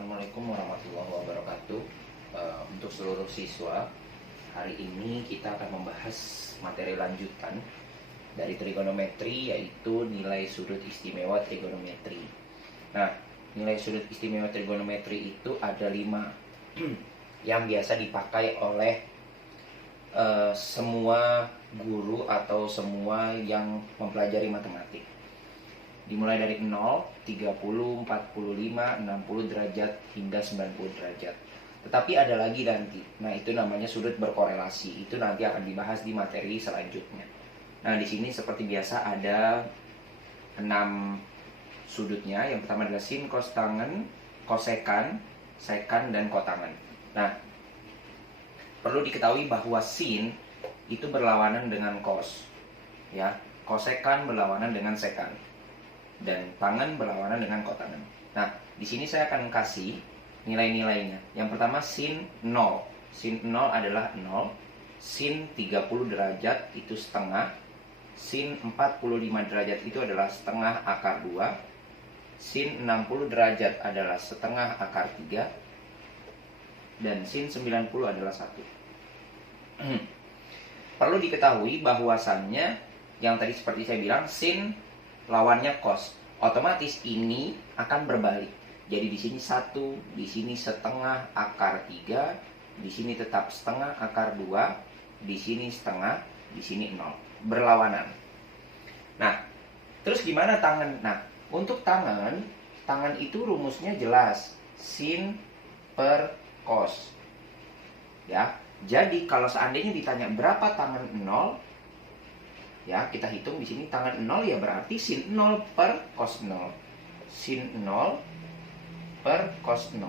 Assalamualaikum warahmatullahi wabarakatuh. Untuk seluruh siswa, hari ini kita akan membahas materi lanjutan dari trigonometri, yaitu nilai sudut istimewa trigonometri. Nah, nilai sudut istimewa trigonometri itu ada 5 yang biasa dipakai oleh semua guru atau semua yang mempelajari matematik. Dimulai dari 0, 30, 45, 60 derajat hingga 90 derajat. Tetapi ada lagi nanti. Nah, itu namanya sudut berkorelasi. Itu nanti akan dibahas di materi selanjutnya. Nah, di sini seperti biasa ada 6 sudutnya. Yang pertama adalah sin, cos tangen, kosekan, sekan, dan kotangen. Nah, perlu diketahui bahwa sin itu berlawanan dengan cos. Ya, kosekan berlawanan dengan sekan. Dan tangen berlawanan dengan kotangen. Nah, di sini saya akan kasih nilai-nilainya. Yang pertama sin 0. Sin 0 adalah 0. Sin 30 derajat itu setengah. Sin 45 derajat itu adalah setengah akar 2. Sin 60 derajat adalah setengah akar 3. Dan sin 90 adalah 1. Perlu diketahui bahwasannya yang tadi seperti saya bilang, sin lawannya cos. Otomatis ini akan berbalik. Jadi di sini 1, di sini setengah akar 3, di sini tetap setengah akar 2, di sini setengah, di sini 0. Berlawanan. Nah, terus gimana tangen? Nah, untuk tangen itu rumusnya jelas. Sin per cos. Ya. Jadi kalau seandainya ditanya berapa tangen 0, ya, kita hitung di sini tangan 0 ya berarti sin 0 per cos 0. Sin 0 per cos 0.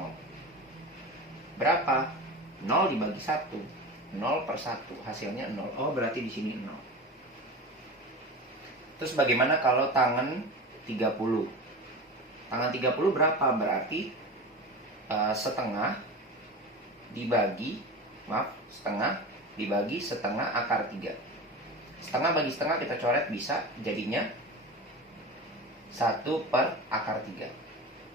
Berapa? 0 dibagi 1. 0 per 1. Hasilnya 0. Oh, berarti di sini 0. Terus bagaimana kalau tangan 30? Tangan 30 berapa? Berarti setengah dibagi setengah akar 3. Setengah bagi setengah kita coret bisa jadinya 1 per akar 3.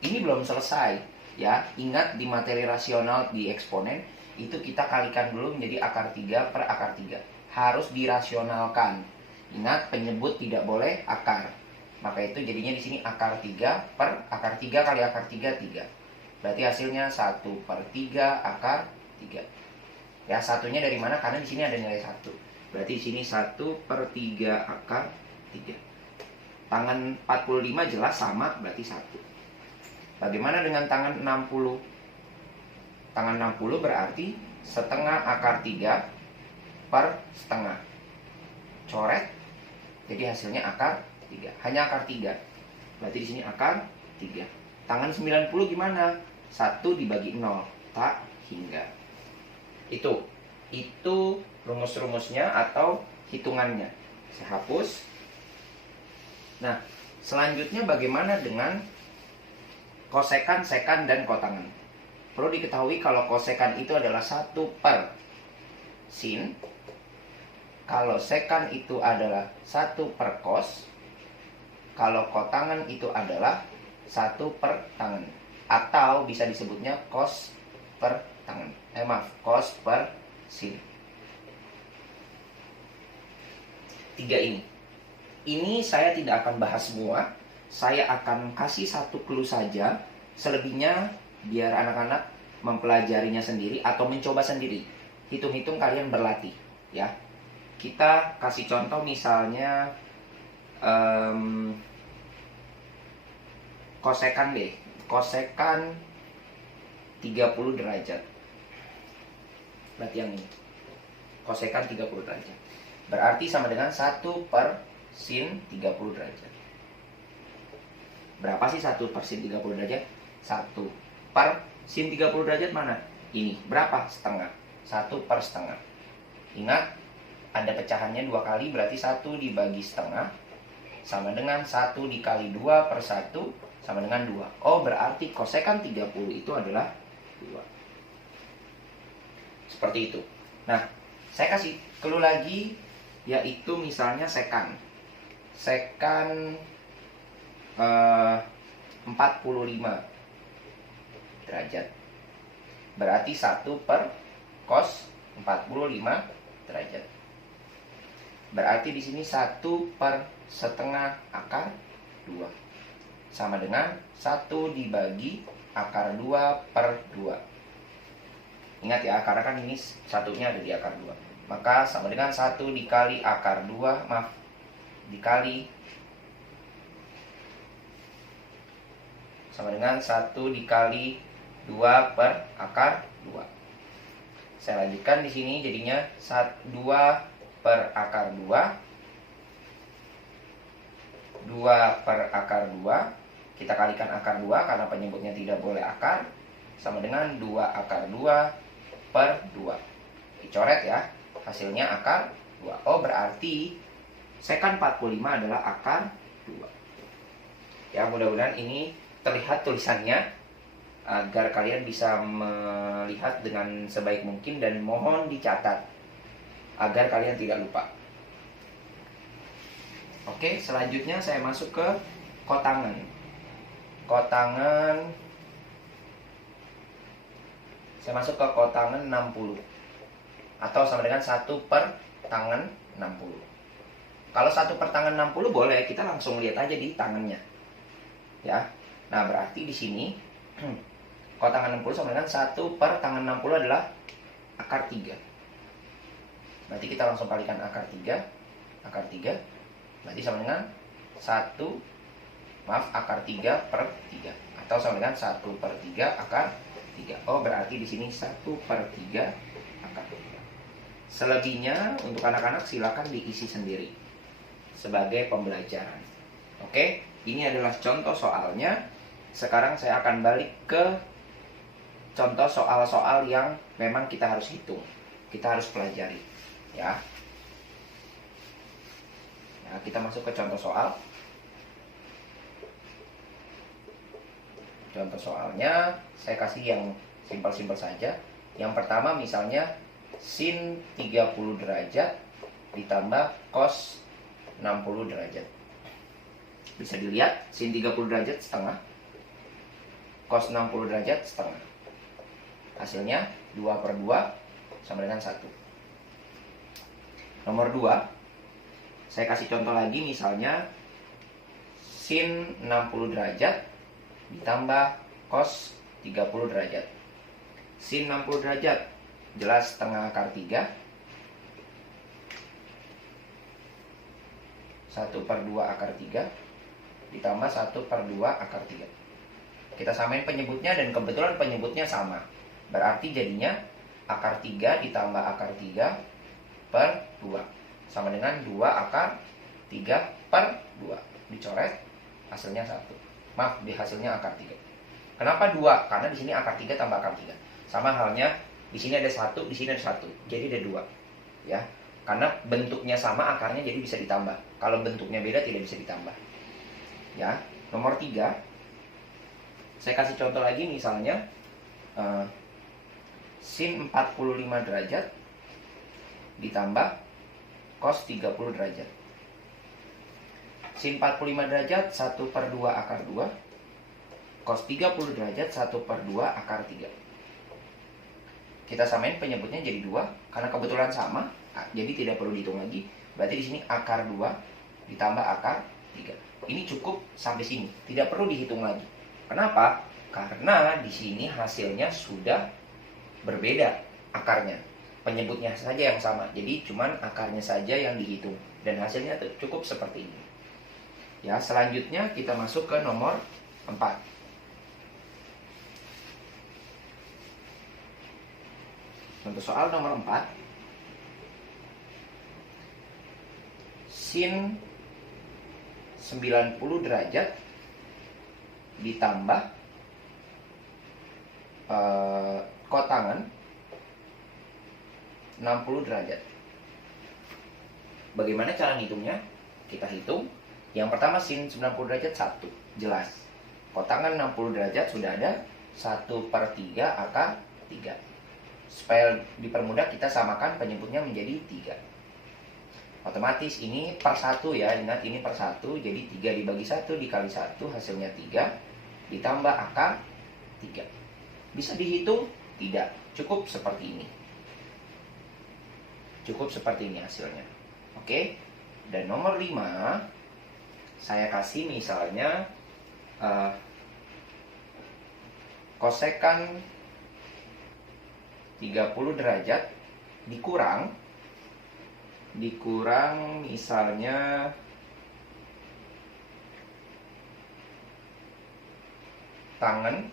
Ini belum selesai ya. Ingat di materi rasional di eksponen itu kita kalikan dulu menjadi akar 3 per akar 3. Harus dirasionalkan. Ingat penyebut tidak boleh akar. Maka itu jadinya di sini akar 3 per akar 3 kali akar 3 3. Berarti hasilnya 1 per 3 akar 3. Ya, satunya dari mana? Karena di sini ada nilai 1. Berarti di sini 1 per 3 akar 3. Tangan 45 jelas sama, berarti 1. Bagaimana dengan tangan 60? Tangan 60 berarti setengah akar 3 per setengah. Coret, jadi hasilnya akar 3. Hanya akar 3. Berarti di sini akar 3. Tangan 90 gimana? 1 dibagi 0. Tak hingga. Itu rumus-rumusnya atau hitungannya. Saya hapus. Nah, selanjutnya bagaimana dengan kosekan, sekan, dan kotangen? Perlu diketahui kalau kosekan itu adalah 1 per sin. Kalau sekan itu adalah 1 per cos. Kalau kotangen itu adalah 1 per tangen. Atau bisa disebutnya cos per tangen. Cos per sin. 3 ini. Ini saya tidak akan bahas semua. Saya akan kasih satu clue saja. Selebihnya biar anak-anak mempelajarinya sendiri atau mencoba sendiri. Hitung-hitung kalian berlatih, ya. Kita kasih contoh misalnya kosekan deh. Kosekan 30 derajat. Berarti yang ini. Kosekan 30 derajat. Berarti sama dengan 1 per sin 30 derajat. Berapa sih 1 per sin 30 derajat? 1 per sin 30 derajat mana? Ini. Berapa? Setengah. 1 per setengah. Ingat, ada pecahannya 2 kali, berarti 1 dibagi setengah sama dengan 1 dikali 2 per 1 sama dengan 2. Oh, berarti kosekan 30 itu adalah 2. Seperti itu. Nah, saya kasih clue lagi, yaitu misalnya sekan. Sekan 45. derajat. Berarti 1 per cos 45 derajat. Berarti di sini 1 per setengah akar 2. Sama dengan 1 dibagi akar 2 per 2. Ingat ya, karena kan ini satunya ada di akar 2. Maka sama dengan 1 dikali akar 2, dikali sama dengan 1 dikali 2 per akar 2. Saya lanjutkan di sini jadinya 2 per akar 2. 2 per akar 2. Kita kalikan akar 2 karena penyebutnya tidak boleh akar. Sama dengan 2 akar 2 per 2. Dicoret ya. Hasilnya akar 2. Oh, berarti sekant 45 adalah akar 2. Ya, mudah-mudahan ini terlihat tulisannya agar kalian bisa melihat dengan sebaik mungkin, dan mohon dicatat agar kalian tidak lupa. Oke, selanjutnya saya masuk ke kotangan. Saya masuk ke kotangan 60 atau sama dengan 1 per tangan 60. Kalau 1 per tangan 60 boleh, kita langsung lihat aja di tangannya. Ya. Nah, berarti di sini kotangan 60 sama dengan 1 per tangan 60 adalah akar 3. Berarti kita langsung kalikan akar 3. Berarti sama dengan akar 3 per 3. Atau sama dengan 1 per 3 akar 3. Oh, berarti di sini 1 per 3 akar 3. Selebihnya untuk anak-anak silakan diisi sendiri sebagai pembelajaran. Oke, ini adalah contoh soalnya. Sekarang saya akan balik ke contoh soal-soal yang memang kita harus hitung, kita harus pelajari, ya. Nah, kita masuk ke contoh soal. Contoh soalnya saya kasih yang simpel-simpel saja. Yang pertama misalnya sin 30 derajat ditambah cos 60 derajat. Bisa dilihat sin 30 derajat setengah, cos 60 derajat setengah. Hasilnya 2 per 2 sama dengan 1. Nomor 2, saya kasih contoh lagi, misalnya sin 60 derajat ditambah cos 30 derajat. Sin 60 derajat jelas setengah akar 3. 1 per 2 akar 3 ditambah 1 per 2 akar 3. Kita samain penyebutnya, dan kebetulan penyebutnya sama. Berarti jadinya akar 3 ditambah akar 3 per 2 sama dengan 2 akar 3 per 2. Dicoret, hasilnya 1. Maaf, di hasilnya akar 3. Kenapa 2? Karena di sini akar 3 tambah akar 3. Sama halnya di sini ada 1, di sini ada 1. Jadi ada 2. Ya. Karena bentuknya sama, akarnya jadi bisa ditambah. Kalau bentuknya beda tidak bisa ditambah. Ya. Nomor 3, saya kasih contoh lagi, misalnya sin 45 derajat ditambah cos 30 derajat. Sin 45 derajat 1 per 2 akar 2. Cos 30 derajat 1 per 2 akar 3. Kita samain penyebutnya jadi 2. Karena kebetulan sama, jadi tidak perlu dihitung lagi. Berarti di sini akar 2 ditambah akar 3. Ini cukup sampai sini, tidak perlu dihitung lagi. Kenapa? Karena di sini hasilnya sudah berbeda akarnya. Penyebutnya saja yang sama. Jadi cuman akarnya saja yang dihitung. Dan hasilnya cukup seperti ini. Ya, selanjutnya kita masuk ke nomor 4. Untuk soal nomor 4. Sin 90 derajat ditambah kotangan 60 derajat. Bagaimana cara ngitungnya? Kita hitung. Yang pertama sin 90 derajat 1, jelas. Kotangan 60 derajat sudah ada, 1 per 3 akar 3. Supaya dipermudah kita samakan penyebutnya menjadi 3. Otomatis ini per 1 ya, ingat ini per 1. Jadi 3 dibagi 1 dikali 1 hasilnya 3. Ditambah akar 3. Bisa dihitung? Tidak. Cukup seperti ini. Cukup seperti ini hasilnya. Oke. Dan nomor 5, saya kasih misalnya kosekan 30 derajat dikurang misalnya tangen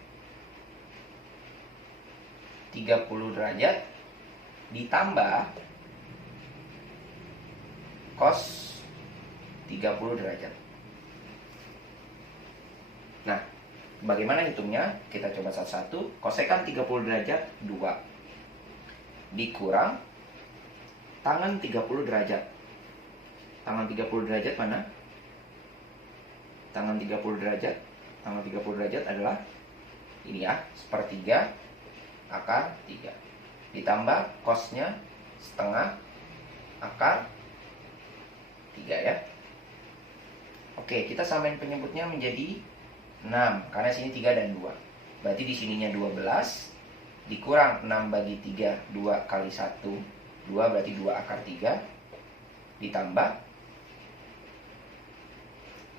30 derajat ditambah cos 30 derajat. Nah, bagaimana hitungnya? Kita coba satu-satu. Kosekan 30 derajat 2 dikurang tangen 30 derajat. Tangen 30 derajat mana? Tangen 30 derajat. Tangen 30 derajat adalah ini ya, sepertiga akar 3. Ditambah cosnya setengah akar 3 ya. Oke, kita samain penyebutnya menjadi 6 karena sini 3 dan 2. Berarti di sininya 12 dikurang 6 bagi 3, 2 kali 1, 2 berarti 2 akar 3 ditambah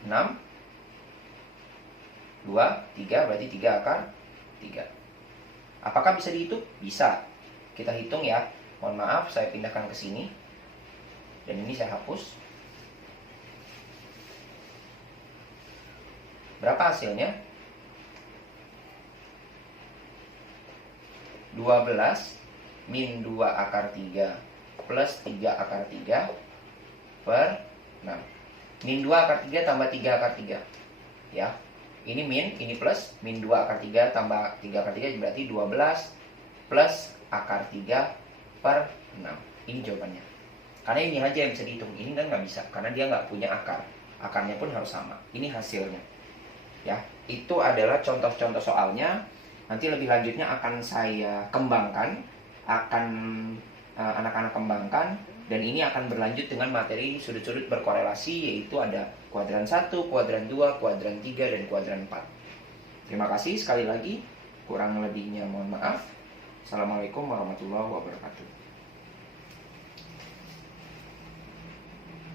6, 2, 3 berarti 3 akar 3. Apakah bisa dihitung? Bisa. Kita hitung ya. Mohon maaf, saya pindahkan ke sini. Dan ini saya hapus. Berapa hasilnya? 12 min 2 akar 3 plus 3 akar 3 per 6. Min 2 akar 3 tambah 3 akar 3. Ya. Ini min, ini plus. Min 2 akar 3 tambah 3 akar 3 berarti 12 plus akar 3 per 6. Ini jawabannya. Karena ini aja yang bisa dihitung. Ini kan nggak bisa, karena dia nggak punya akar. Akarnya pun harus sama. Ini hasilnya. Ya, itu adalah contoh-contoh soalnya. Nanti lebih lanjutnya akan saya kembangkan, akan anak-anak kembangkan, dan ini akan berlanjut dengan materi sudut-sudut berkorelasi, yaitu ada kuadran 1, kuadran 2, kuadran 3, dan kuadran 4. Terima kasih sekali lagi, kurang lebihnya mohon maaf. Assalamualaikum warahmatullahi wabarakatuh.